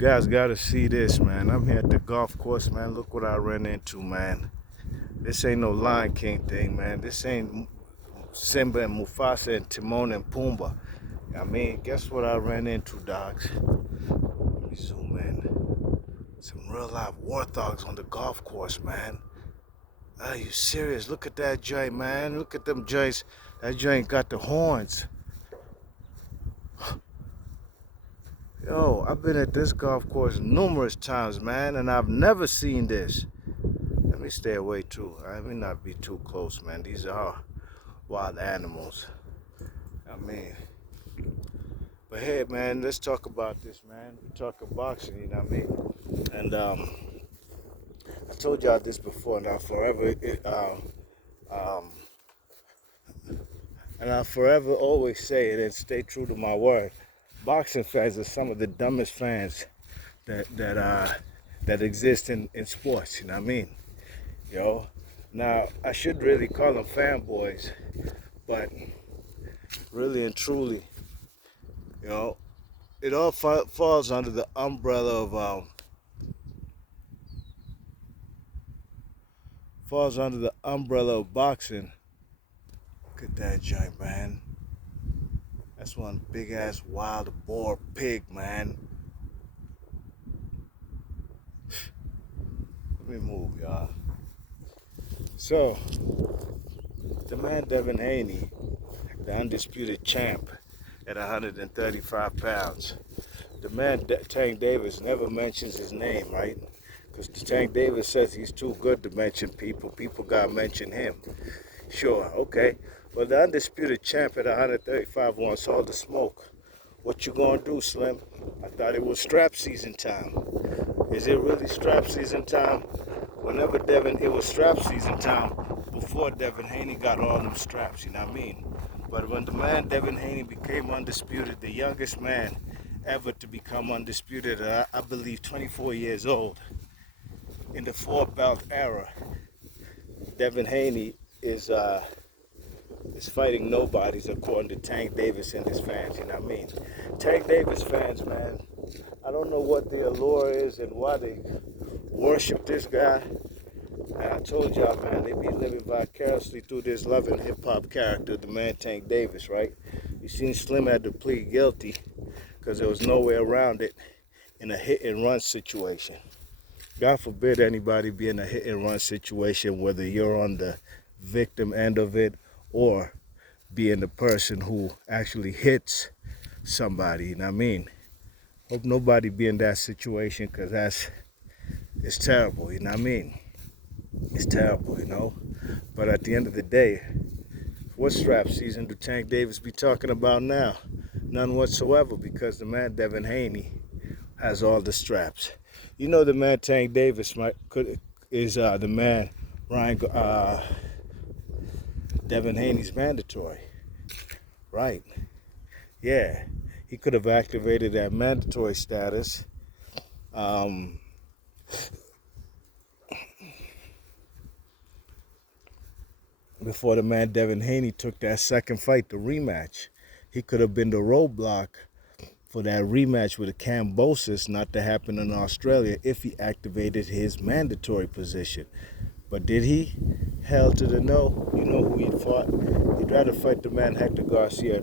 guys gotta see this, man. I'm here at the golf course, man. Look what I ran into, man. This ain't no Lion King thing, man. This ain't Simba and Mufasa and Timon and Pumbaa. I mean, guess what I ran into, dogs? Let me zoom in. Some real life warthogs on the golf course, man. Are you serious? Look at that joint, man. Look at them joints. That joint got the horns. Yo, I've been at this golf course numerous times, man, and I've never seen this. Let me stay away too. I may not be too close, man. These are wild animals. I mean, but hey, man, let's talk about this, man. We talk boxing, you know what I mean? And I told y'all this before, and I'll forever always say it and stay true to my word. Boxing fans are some of the dumbest fans that exist in sports, you know what I mean? Yo, now I should really call them fanboys, but really and truly, you know, it all falls under the umbrella of boxing. Look at that joint, man. That's one big ass wild boar pig, man. Let me move, y'all. So, the man Devin Haney, the undisputed champ at 135 pounds. The man Tank Davis never mentions his name, right? Because Tank Davis says he's too good to mention people. People gotta mention him. Sure, okay. Well, the undisputed champ at 135 wants all the smoke. What you gonna do, Slim? I thought it was strap season time. Is it really strap season time? It was strap season time before Devin Haney got all them straps, you know what I mean? But when the man Devin Haney became undisputed, the youngest man ever to become undisputed, I believe 24 years old, in the four-belt era, Devin Haney is fighting nobodies according to Tank Davis and his fans, you know what I mean? Tank Davis fans, man, I don't know what the allure is and why they worship this guy. And I told y'all, man, they be living vicariously through this loving hip-hop character, the man Tank Davis, right? You seen Slim had to plead guilty because there was no way around it in a hit-and-run situation. God forbid anybody be in a hit-and-run situation, whether you're on the victim end of it or being the person who actually hits somebody, you know what I mean? Hope nobody be in that situation, because it's terrible, you know what I mean? It's terrible, you know? But at the end of the day, what strap season do Tank Davis be talking about now? None whatsoever, because the man Devin Haney has all the straps. You know the man Tank Davis is the man Devin Haney's mandatory, right? Yeah, he could have activated that mandatory status before the man Devin Haney took that second fight, the rematch. He could have been the roadblock for that rematch with a Cambosis not to happen in Australia if he activated his mandatory position. But did he? Hell to the no. You know who he fought? He'd rather fight the man Hector Garcia,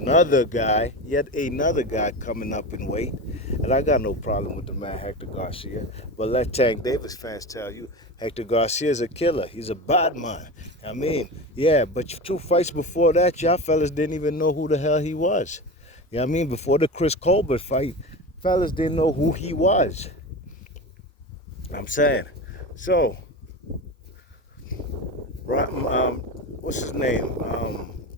yet another guy coming up in weight. And I got no problem with the man Hector Garcia. But let Tank Davis fans tell you, Hector Garcia's a killer. He's a bad man. I mean, yeah, but 2 fights before that, y'all fellas didn't even know who the hell he was. You know what I mean? Before the Chris Colbert fight, fellas didn't know who he was. I'm saying. So, what's his name?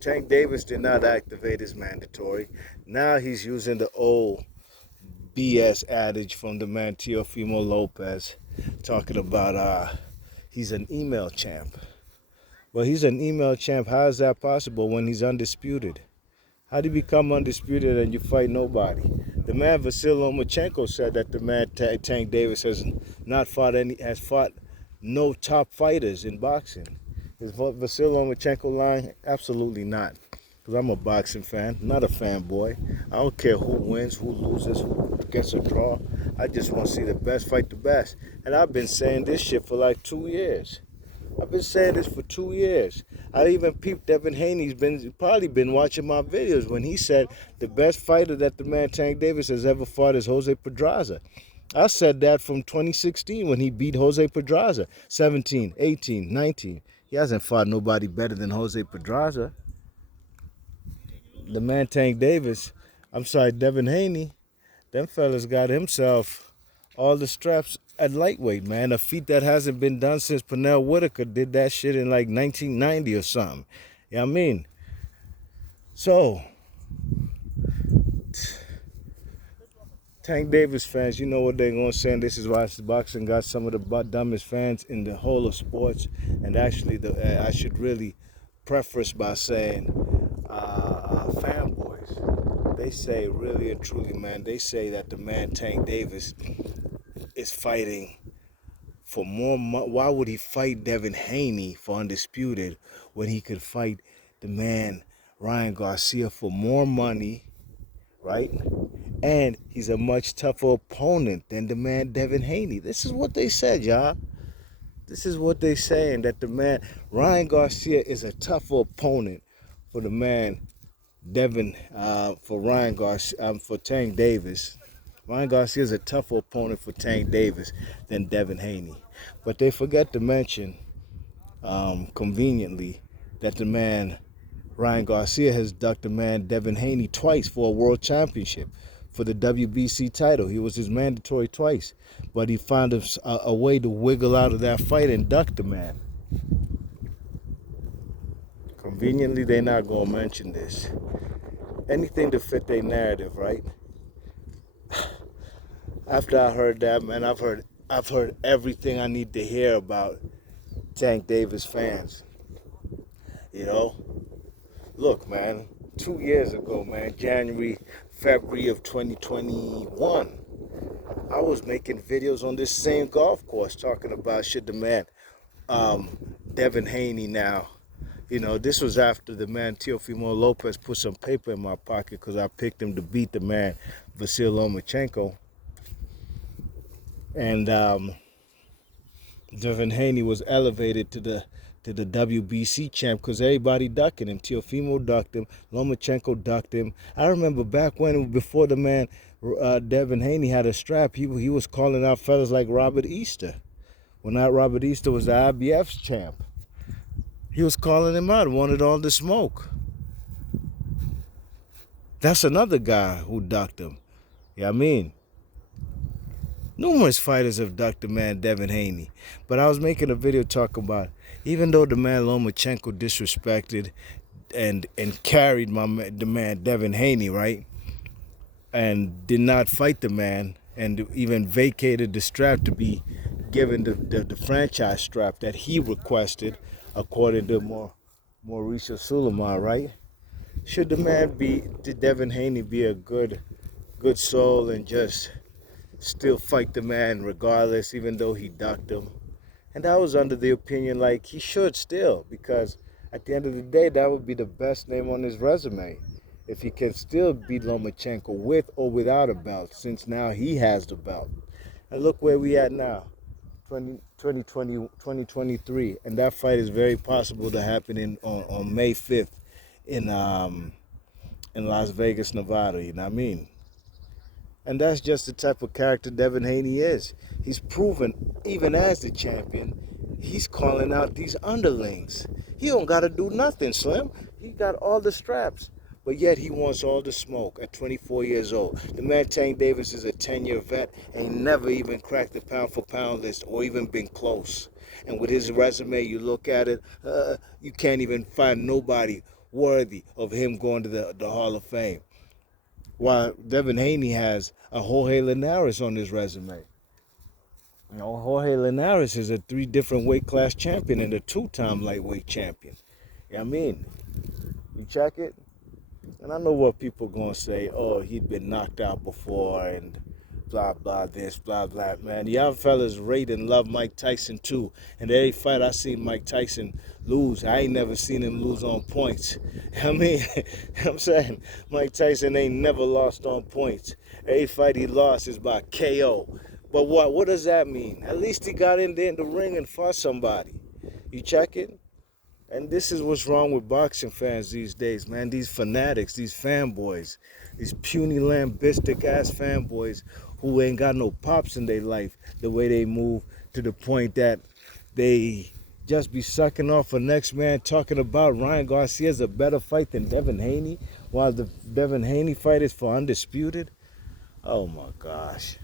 Tank Davis did not activate his mandatory. Now he's using the old BS adage from the man Teofimo Lopez, talking about he's an email champ. Well, he's an email champ. How is that possible when he's undisputed? How do you become undisputed and you fight nobody? The man Vasyl Lomachenko said that the man Tank Davis has fought no top fighters in boxing. Is Vasyl Lomachenko lying? Absolutely not. Because I'm a boxing fan, not a fanboy. I don't care who wins, who loses, who gets a draw. I just want to see the best fight the best. And I've been saying this shit for like 2 years. I've been saying this for 2 years. I even peeped Devin Haney's probably been watching my videos when he said the best fighter that the man Tank Davis has ever fought is Jose Pedraza. I said that from 2016 when he beat Jose Pedraza. 17, 18, 19. He hasn't fought nobody better than Jose Pedraza. The man Tank Davis, I'm sorry, Devin Haney, them fellas got himself all the straps at lightweight, man. A feat that hasn't been done since Pernell Whitaker did that shit in like 1990 or something. You know what I mean? So, Tank Davis fans, you know what they're going to say, and this is why boxing got some of the dumbest fans in the whole of sports. And actually, I should really preface by saying fanboys. They say, really and truly, man, they say that the man Tank Davis is fighting for more money. Why would he fight Devin Haney for undisputed when he could fight the man Ryan Garcia for more money, right? And he's a much tougher opponent than the man Devin Haney. This is what they said, y'all. This is what they saying, that the man Ryan Garcia is a tougher opponent for the man for Tank Davis. Ryan Garcia is a tougher opponent for Tank Davis than Devin Haney. But they forget to mention, conveniently, that the man Ryan Garcia has ducked the man Devin Haney twice for a world championship for the WBC title. He was his mandatory twice, but he found a way to wiggle out of that fight and duck the man. Conveniently, they're not going to mention this. Anything to fit their narrative, right? After I heard that, man, I've heard everything I need to hear about Tank Davis fans. You know? Look, man, 2 years ago, man, February of 2021, I was making videos on this same golf course talking about should the man Devin Haney now. You know, this was after the man Teofimo Lopez put some paper in my pocket because I picked him to beat the man Vasyl Lomachenko. And Devin Haney was elevated to the WBC champ because everybody ducking him. Teofimo ducked him. Lomachenko ducked him. I remember back before the man Devin Haney had a strap, he was calling out fellas like Robert Easter. When Robert Easter was the IBF's champ. He was calling him out, wanted all the smoke. That's another guy who ducked him. Yeah, I mean, numerous fighters have ducked the man Devin Haney. But I was making a video talking about, even though the man Lomachenko disrespected and carried the man Devin Haney, right? And did not fight the man and even vacated the strap to be given the franchise strap that he requested, according to Mauricio Suleiman, right? Should Devin Haney be a good soul and just still fight the man regardless, even though he ducked him? And I was under the opinion like he should still, because at the end of the day, that would be the best name on his resume. If he can still beat Lomachenko with or without a belt, since now he has the belt. And look where we at now, 2023. And that fight is very possible to happen on May 5th in Las Vegas, Nevada, you know what I mean? And that's just the type of character Devin Haney is. He's proven, even as the champion, he's calling out these underlings. He don't got to do nothing, Slim. He got all the straps. But yet he wants all the smoke at 24 years old. The man Tank Davis is a 10-year vet and he never even cracked the pound-for-pound list or even been close. And with his resume, you look at it, you can't even find nobody worthy of him going to the Hall of Fame. While Devin Haney has a Jorge Linares on his resume. You know, Jorge Linares is a 3 different weight class champion and a 2-time lightweight champion. You know what I mean? You check it? And I know what people going to say, oh, he'd been knocked out before and blah, blah, this, blah, blah, man. Y'all fellas rate and love Mike Tyson too. And every fight I seen Mike Tyson lose, I ain't never seen him lose on points. I mean, I'm saying Mike Tyson ain't never lost on points. Every fight he lost is by KO. But what does that mean? At least he got in there in the ring and fought somebody. You check it? And this is what's wrong with boxing fans these days, man. These fanatics, these fanboys, these puny, lambistic ass fanboys who ain't got no pops in their life, the way they move to the point that they just be sucking off a next man talking about Ryan Garcia's a better fight than Devin Haney, while the Devin Haney fight is for undisputed. Oh my gosh.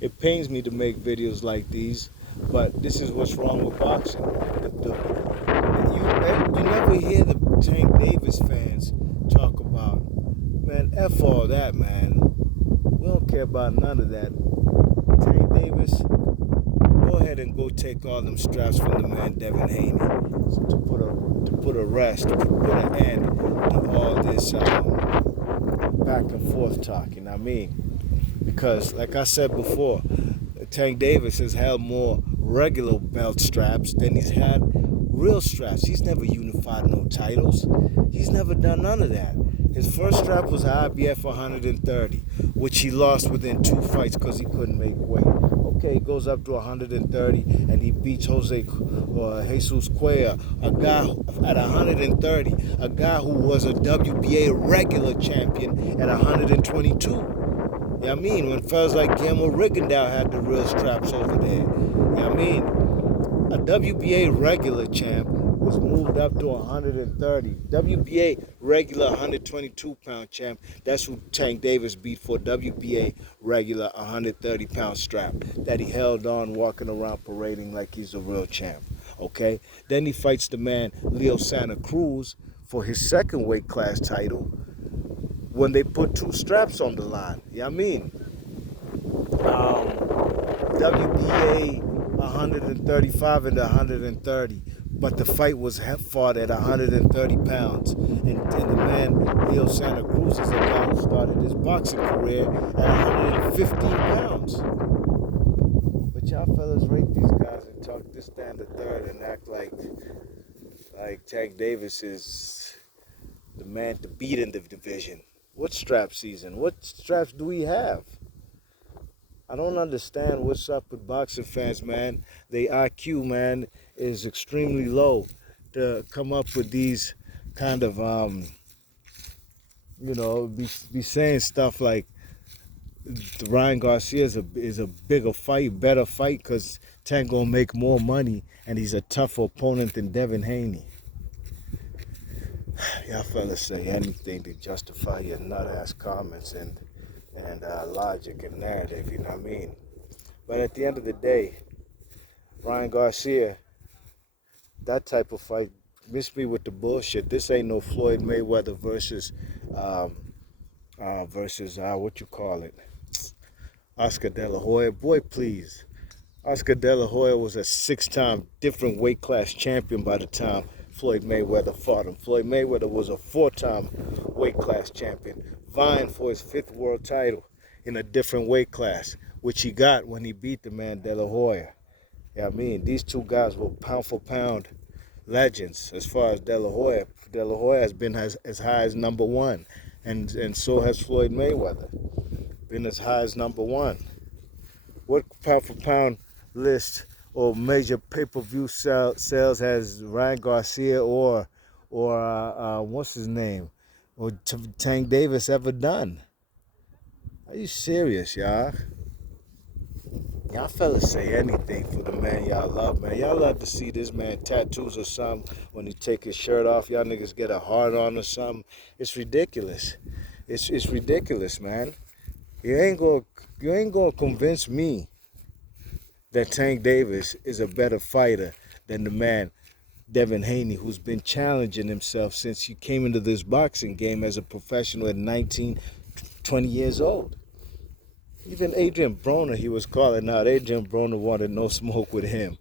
It pains me to make videos like these, but this is what's wrong with boxing. You never hear the Tank Davis fans talk about, man, F all that, man. We don't care about none of that. Tank Davis, go ahead and go take all them straps from the man Devin Haney to put a rest, to put an end to all this back and forth talking. I mean, because like I said before, Tank Davis has held more regular belt straps than he's had real straps. He's never unified no titles. He's never done none of that. His first strap was IBF 130, which he lost within 2 fights because he couldn't make weight. Okay, he goes up to 130 and he beats Jesus Cuellar, a guy at 130, a guy who was a WBA regular champion at 122. You know what I mean? When fellas like Guillermo Rigondeaux had the real straps over there. You know what I mean? A WBA regular champ was moved up to 130. WBA regular 122-pound champ, that's who Tank Davis beat for WBA regular 130-pound strap that he held on walking around parading like he's a real champ. Okay? Then he fights the man Leo Santa Cruz for his second weight class title when they put 2 straps on the line. You know what I mean? WBA 135 and 130, but the fight was fought at 130 pounds. And the man, Leo Santa Cruz, is a guy who started his boxing career at 115 pounds. But y'all fellas rate these guys and talk this, that, and the third and act like Tank Davis is the man to beat in the division. What strap season? What straps do we have? I don't understand what's up with boxing fans, man. Their IQ, man, is extremely low to come up with these kind of, be saying stuff like Ryan Garcia is a bigger fight, better fight, because Tank gonna make more money and he's a tougher opponent than Devin Haney. Y'all fellas say anything to justify your nut-ass comments and logic and narrative, you know what I mean? But at the end of the day, Ryan Garcia, that type of fight, miss me with the bullshit. This ain't no Floyd Mayweather versus what you call it, Oscar De La Hoya. Boy, please. Oscar De La Hoya was a 6-time different weight class champion by the time Floyd Mayweather fought him. Floyd Mayweather was a 4-time weight class champion, vying for his 5th world title in a different weight class, which he got when he beat the man De La Hoya. Yeah, I mean, these 2 guys were pound for pound legends. As far as De La Hoya has been as high as number 1, and so has Floyd Mayweather, been as high as number 1. What pound for pound list or major pay-per-view sales has Ryan Garcia or what's his name, or Tank Davis ever done? Are you serious, y'all? Y'all fellas say anything for the man y'all love, man. Y'all love to see this man tattoos or something. When he take his shirt off, y'all niggas get a hard on or something. It's ridiculous. It's ridiculous, man. You ain't gonna convince me that Tank Davis is a better fighter than the man Devin Haney, who's been challenging himself since he came into this boxing game as a professional at 19, 20 years old. Even Adrian Broner, he was calling out. Adrian Broner wanted no smoke with him.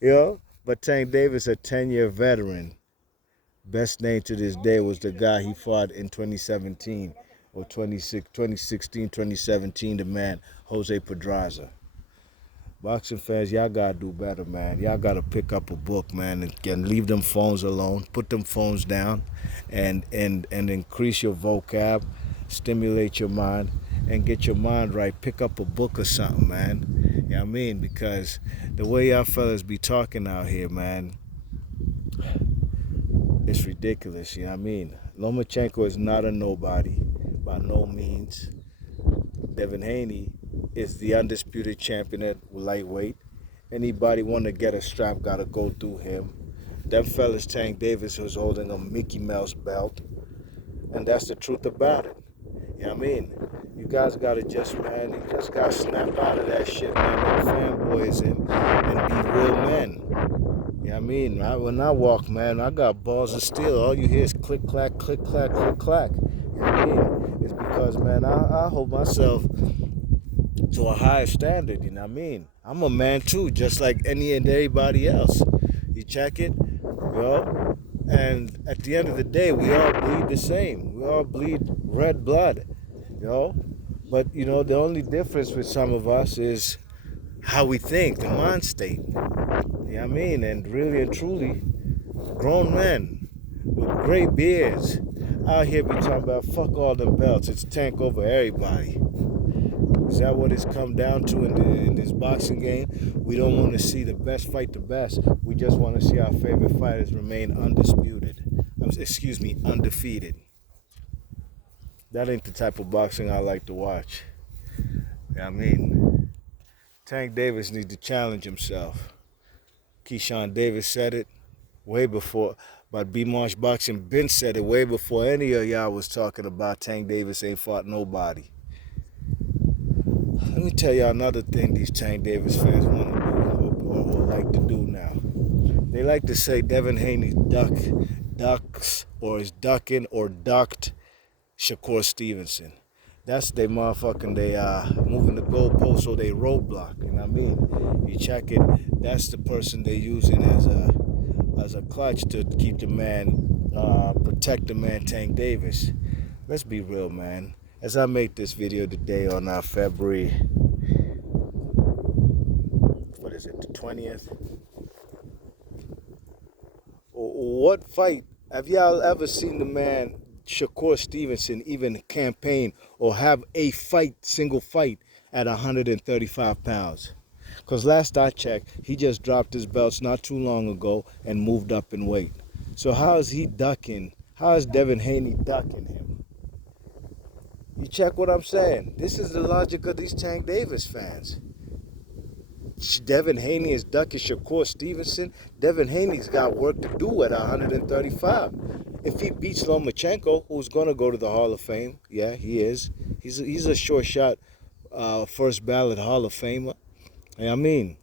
You know? But Tank Davis, a 10-year veteran, best name to this day was the guy he fought in 2017 or 2016, 2017, the man, Jose Pedraza. Boxing fans, y'all gotta do better, man. Y'all gotta pick up a book, man, and leave them phones alone. Put them phones down, and increase your vocab, stimulate your mind, and get your mind right. Pick up a book or something, man. You know what I mean? Because the way y'all fellas be talking out here, man, it's ridiculous. You know what I mean? Lomachenko is not a nobody by no means. Devin Haney is the undisputed champion at lightweight. Anybody want to get a strap got to go through him. Them fellas, Tank Davis was holding a Mickey Mouse belt, and that's the truth about it. You know what I mean? You guys got to just, man, you just got to snap out of that shit, man, that fanboyism, and be real men. You know what I mean? When I walk, man, I got balls of steel. All you hear is click, clack, click, clack, click, clack. You know what I mean? It's because, man, I hold myself to a higher standard, you know what I mean? I'm a man too, just like any and everybody else. You check it, and at the end of the day, we all bleed the same. We all bleed red blood, But, the only difference with some of us is how we think, the mind state. You know what I mean? And really and truly, grown men with gray beards out here be talking about fuck all them belts. It's tank over everybody. Is that what it's come down to in this boxing game? We don't want to see the best fight the best. We just want to see our favorite fighters remain undisputed. Undefeated. That ain't the type of boxing I like to watch. You know what I mean? Tank Davis needs to challenge himself. Keyshawn Davis said it way before, but B-Marsh Boxing Ben said it way before any of y'all was talking about Tank Davis ain't fought nobody. Let me tell y'all another thing these Tank Davis fans want to do or like to do now. They like to say Devin Haney ducks or is ducking or ducked Shakur Stevenson. That's they motherfucking, they moving the goalpost or they roadblock. You know what I mean? You check it, that's the person they're using as a clutch to keep the man, protect the man Tank Davis. Let's be real, man. As I make this video today on February, the 20th? What fight, have y'all ever seen the man Shakur Stevenson even campaign or have a single fight at 135 pounds? Because last I checked, he just dropped his belts not too long ago and moved up in weight. So how is he ducking? How is Devin Haney ducking him? You check what I'm saying? This is the logic of these Tank Davis fans. Devin Haney is ducking Shakur Stevenson. Devin Haney's got work to do at 135. If he beats Lomachenko, who's going to go to the Hall of Fame, yeah, he is. He's a short shot, first ballot Hall of Famer. I mean,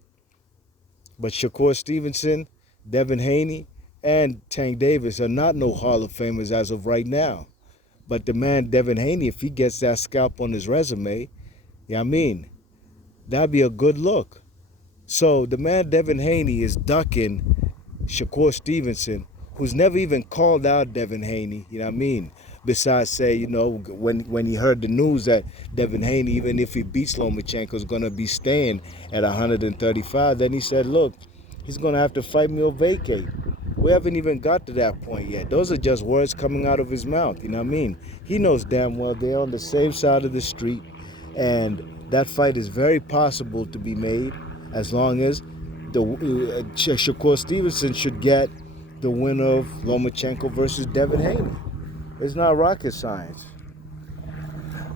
but Shakur Stevenson, Devin Haney, and Tank Davis are not no Hall of Famers as of right now. But the man Devin Haney, if he gets that scalp on his resume, that'd be a good look. So the man Devin Haney is ducking Shakur Stevenson, who's never even called out Devin Haney, besides say, when he heard the news that Devin Haney, even if he beats Lomachenko, is going to be staying at 135, then he said, look, he's going to have to fight me or vacate. We haven't even got to that point yet. Those are just words coming out of his mouth, He knows damn well they're on the same side of the street, and that fight is very possible to be made as long as Shakur Stevenson should get the winner of Lomachenko versus Devin Haney. It's not rocket science.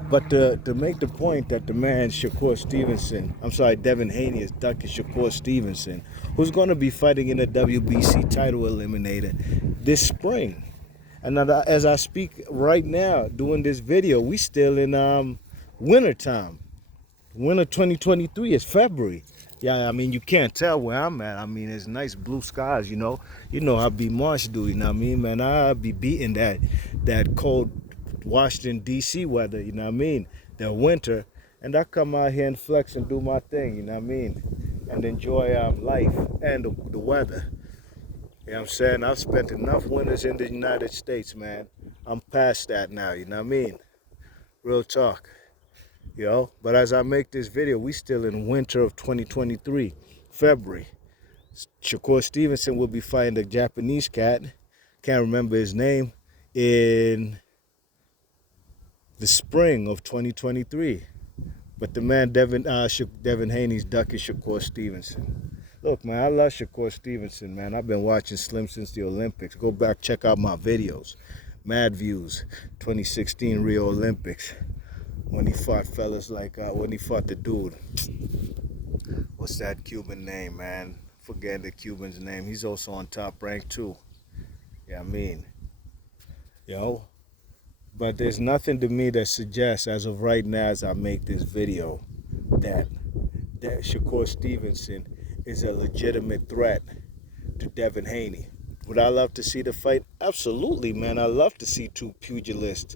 But to make the point that the man Devin Haney is ducking Shakur Stevenson, who's going to be fighting in a WBC title eliminator this spring. And as I speak right now, doing this video, we still in winter time. Winter 2023 is February. Yeah, you can't tell where I'm at. It's nice blue skies, You know how B Marsh do, man. I be beating that cold Washington, D.C. weather, the winter. And I come out here and flex and do my thing, and enjoy life and the weather. You know what I'm saying? I've spent enough winters in the United States, man. I'm past that now, Real talk. But as I make this video, we still in winter of 2023, February. Shakur Stevenson will be fighting the Japanese cat, can't remember his name, in the spring of 2023. But the man Devin Haney's ducking Shakur Stevenson. Look, man, I love Shakur Stevenson, man. I've been watching Slim since the Olympics. Go back, check out my videos. Mad Views, 2016 Rio Olympics. When he fought fellas like, when he fought the dude. What's that Cuban name, man? Forget the Cuban's name. He's also on Top Rank, too. Yeah, I mean, but there's nothing to me that suggests, as of right now, as I make this video, that Shakur Stevenson is a legitimate threat to Devin Haney. Would I love to see the fight? Absolutely, man. I love to see two pugilists,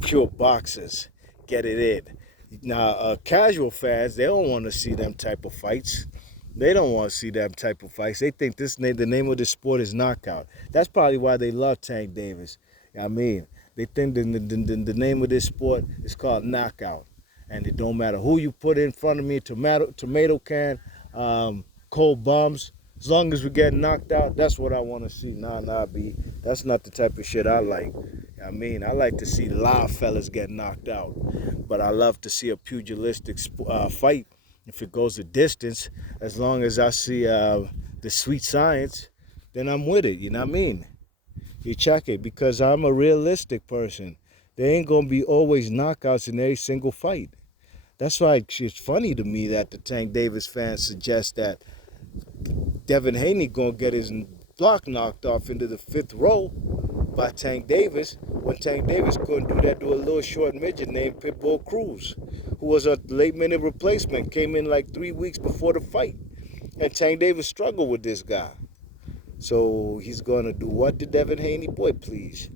pure boxers, get it in. Now, casual fans, they don't want to see them type of fights. They don't want to see them type of fights. They think the name of this sport is knockout. That's probably why they love Tank Davis. I mean, they think the name of this sport is called knockout. And it don't matter who you put in front of me, tomato can, cold bombs. As long as we get knocked out, that's what I want to see. Nah, B. That's not the type of shit I like. I mean, I like to see live fellas get knocked out. But I love to see a pugilistic fight if it goes a distance. As long as I see the sweet science, then I'm with it. You know what I mean? You check it, because I'm a realistic person. There ain't going to be always knockouts in every single fight. That's why it's funny to me that the Tank Davis fans suggest that Devin Haney going to get his block knocked off into the 5th row by Tank Davis, when Tank Davis couldn't do that to a little short midget named Pitbull Cruz, who was a late-minute replacement, came in like 3 weeks before the fight. And Tank Davis struggled with this guy. So he's going to do what to Devin Haney? Boy, please.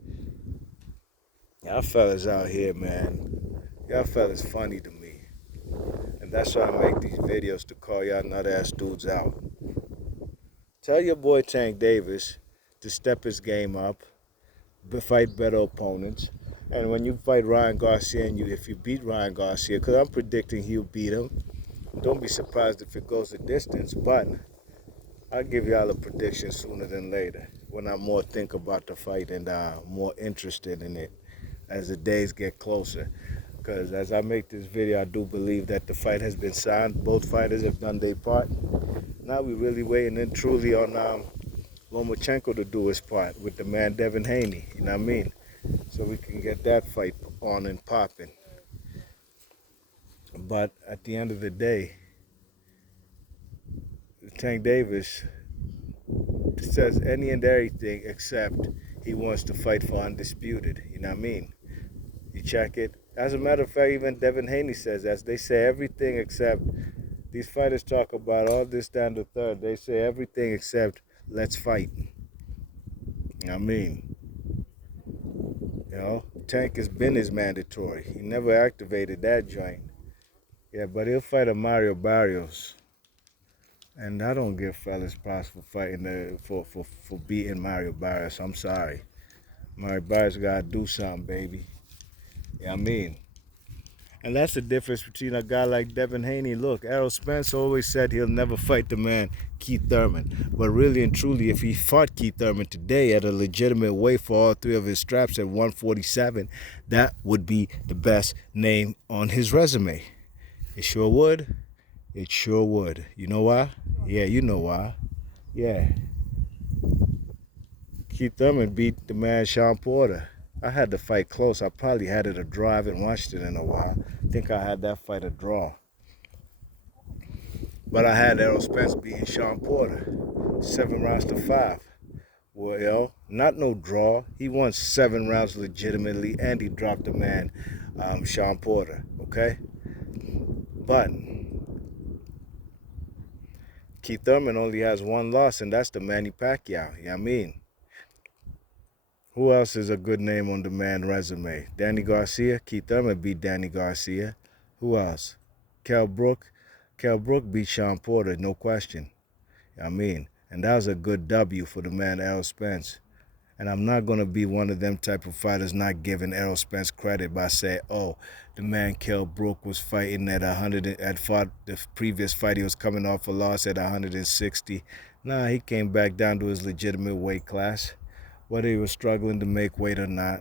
Y'all fellas out here, man. Y'all fellas funny to me. And that's why I make these videos, to call y'all nut-ass dudes out. Tell your boy Tank Davis to step his game up, fight better opponents. And when you fight Ryan Garcia, and if you beat Ryan Garcia, because I'm predicting he'll beat him, don't be surprised if it goes the distance. But I'll give y'all a prediction sooner than later, when I more think about the fight and more interested in it as the days get closer. Because as I make this video, I do believe that the fight has been signed. Both fighters have done their part. Now we're really waiting in truly on Lomachenko to do his part with the man Devin Haney. You know what I mean? So we can get that fight on and popping. But at the end of the day, Tank Davis says any and everything except he wants to fight for undisputed. You know what I mean? You check it. As a matter of fact, even Devin Haney says that. They say everything except, these fighters talk about all this down to third. They say everything except let's fight. You know what I mean? Tank has been his mandatory. He never activated that joint. Yeah, but he'll fight a Mario Barrios. And I don't give fellas props for fighting, for beating Mario Barrios. I'm sorry. Mario Barrios gotta do something, baby. Yeah, I mean. And that's the difference between a guy like Devin Haney. Look, Errol Spence always said he'll never fight the man Keith Thurman. But really and truly, if he fought Keith Thurman today at a legitimate weight for all 3 of his straps at 147, that would be the best name on his resume. It sure would. It sure would. You know why? Yeah, you know why. Yeah. Keith Thurman beat the man Sean Porter. I had the fight close. I probably had it a draw. I haven't watched it in a while. I think I had that fight a draw. But I had Errol Spence beating Sean Porter 7 rounds to 5. Well, not no draw. He won 7 rounds legitimately, and he dropped the man Sean Porter. Okay? But Keith Thurman only has 1 loss, and that's the Manny Pacquiao. You know what I mean? Who else is a good name on the man resume? Danny Garcia? Keith Thurman beat Danny Garcia. Who else? Kell Brook? Kell Brook beat Sean Porter, no question. I mean, and that was a good W for the man Errol Spence. And I'm not going to be one of them type of fighters not giving Errol Spence credit by saying, oh, the man Kell Brook was fighting at 100, at fought the previous fight. He was coming off a loss at 160. Nah, he came back down to his legitimate weight class, whether he was struggling to make weight or not.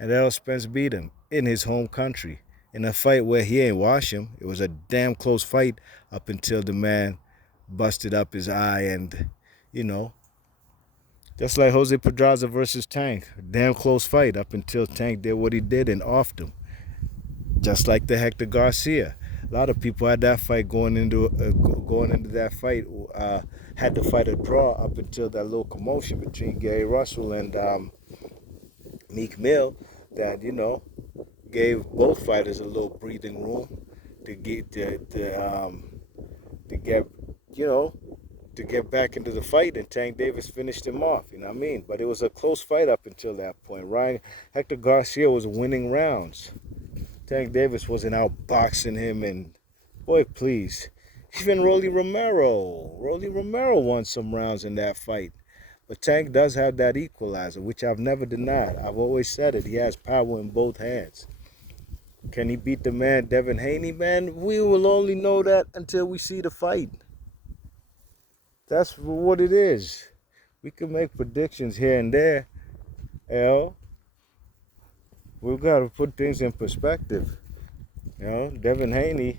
And Errol Spence beat him in his home country in a fight where he ain't wash him. It was a damn close fight up until the man busted up his eye and, you know, just like Jose Pedraza versus Tank. Damn close fight up until Tank did what he did and offed him. Just like the Hector Garcia. A lot of people had that fight going into that fight, had to fight a draw up until that little commotion between Gary Russell and Meek Mill that, you know, gave both fighters a little breathing room to get you know, to get back into the fight, and Tank Davis finished him off, you know what I mean? But it was a close fight up until that point. Hector Garcia was winning rounds. Tank Davis wasn't outboxing him, and boy, please. Even Rolly Romero won some rounds in that fight. But Tank does have that equalizer, which I've never denied. I've always said it. He has power in both hands. Can he beat the man Devin Haney, man? We will only know that until we see the fight. That's what it is. We can make predictions here and there. Hell, we've got to put things in perspective. You know, Devin Haney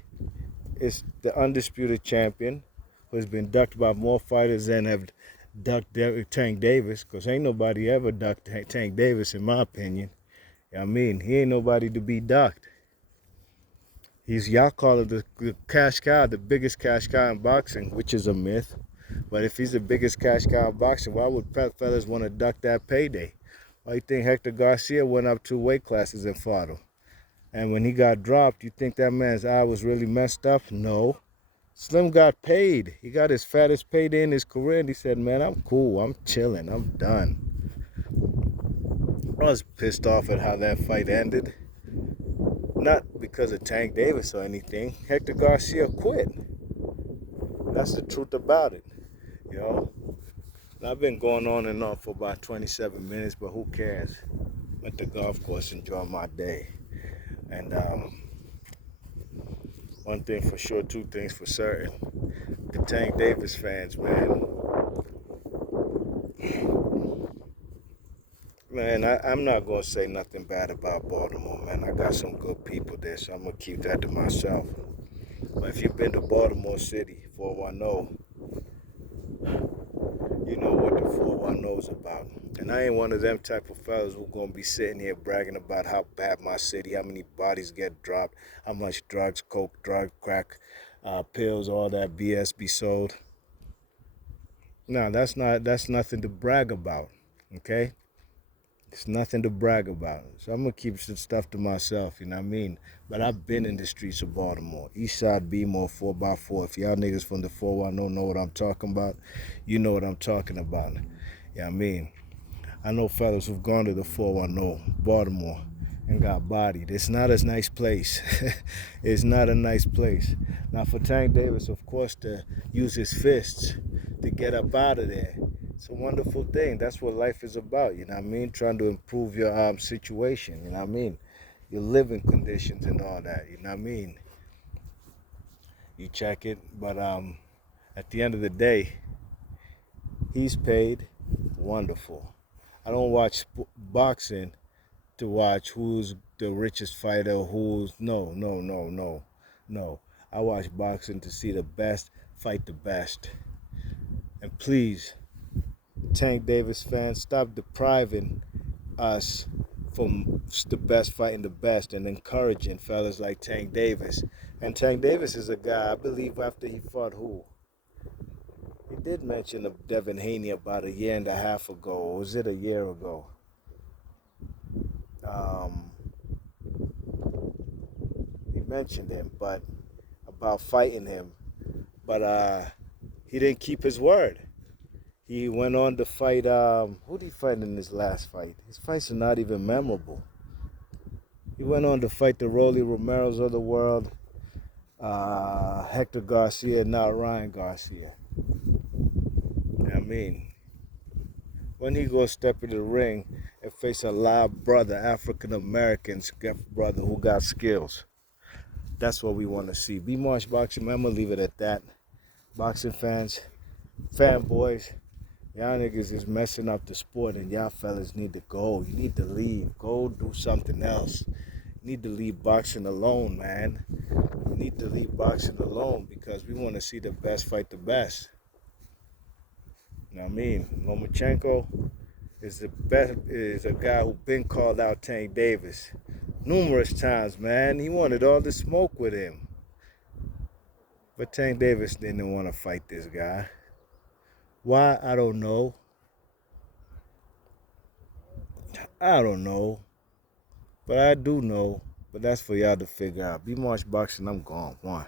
is the undisputed champion who's been ducked by more fighters than have ducked Tank Davis, because ain't nobody ever ducked Tank Davis, in my opinion. I mean, he ain't nobody to be ducked. Y'all call it the cash cow, the biggest cash cow in boxing, which is a myth. But if he's the biggest cash cow in boxing, why would fellas want to duck that payday? Why you think Hector Garcia went up 2 weight classes and fought him? And when he got dropped, you think that man's eye was really messed up? No. Slim got paid. He got his fattest payday in his career, and he said, man, I'm cool. I'm chilling. I'm done. I was pissed off at how that fight ended. Not because of Tank Davis or anything. Hector Garcia quit. That's the truth about it. You know? And I've been going on and on for about 27 minutes, but who cares? Went to the golf course, enjoy my day. And one thing for sure, 2 things for certain. The Tank Davis fans, man. Man, I'm not going to say nothing bad about Baltimore, man. I got some good people there, so I'm going to keep that to myself. But if you've been to Baltimore City, 410, you know what the 410 is about. And I ain't one of them type of fellas who going to be sitting here bragging about how bad my city, how many bodies get dropped, how much drugs, coke, crack, pills, all that BS be sold. No, that's nothing to brag about, okay? It's nothing to brag about. So I'm going to keep some stuff to myself, you know what I mean? But I've been in the streets of Baltimore. Eastside B-more 4x4. If y'all niggas from the 410 know what I'm talking about, you know what I'm talking about. Yeah, I mean, I know fellas who've gone to the 410, Baltimore, and got bodied. It's not a nice place. It's not a nice place. Now for Tank Davis, of course, to use his fists to get up out of there, it's a wonderful thing. That's what life is about, you know what I mean? Trying to improve your situation, you know what I mean? Your living conditions and all that, you know what I mean? You check it, but at the end of the day, he's paid. Wonderful. I don't watch boxing to watch who's the richest fighter, no. I watch boxing to see the best fight the best. And please, Tank Davis fans, stop depriving us from the best fighting the best and encouraging fellas like Tank Davis. And Tank Davis is a guy, I believe, after he fought who? He did mention Devin Haney about a year and a half ago, or was it a year ago? He mentioned him, but about fighting him, but he didn't keep his word. He went on to fight, who did he fight in his last fight? His fights are not even memorable. He went on to fight the Rolly Romeros of the world, Hector Garcia, not Ryan Garcia. I mean, when he go step in the ring and face a live brother, African American brother who got skills. That's what we want to see. B Marsh Boxing, man, I'm gonna leave it at that. Boxing fans, fanboys, y'all niggas is messing up the sport and y'all fellas need to go. You need to leave. Go do something else. You need to leave boxing alone, man. You need to leave boxing alone because we want to see the best fight the best. You know what I mean? Lomachenko is a guy who been called out Tank Davis numerous times, man. He wanted all the smoke with him. But Tank Davis didn't want to fight this guy. Why? I don't know. I don't know. But I do know. But that's for y'all to figure out. B Marsh Boxing, I'm gone. One.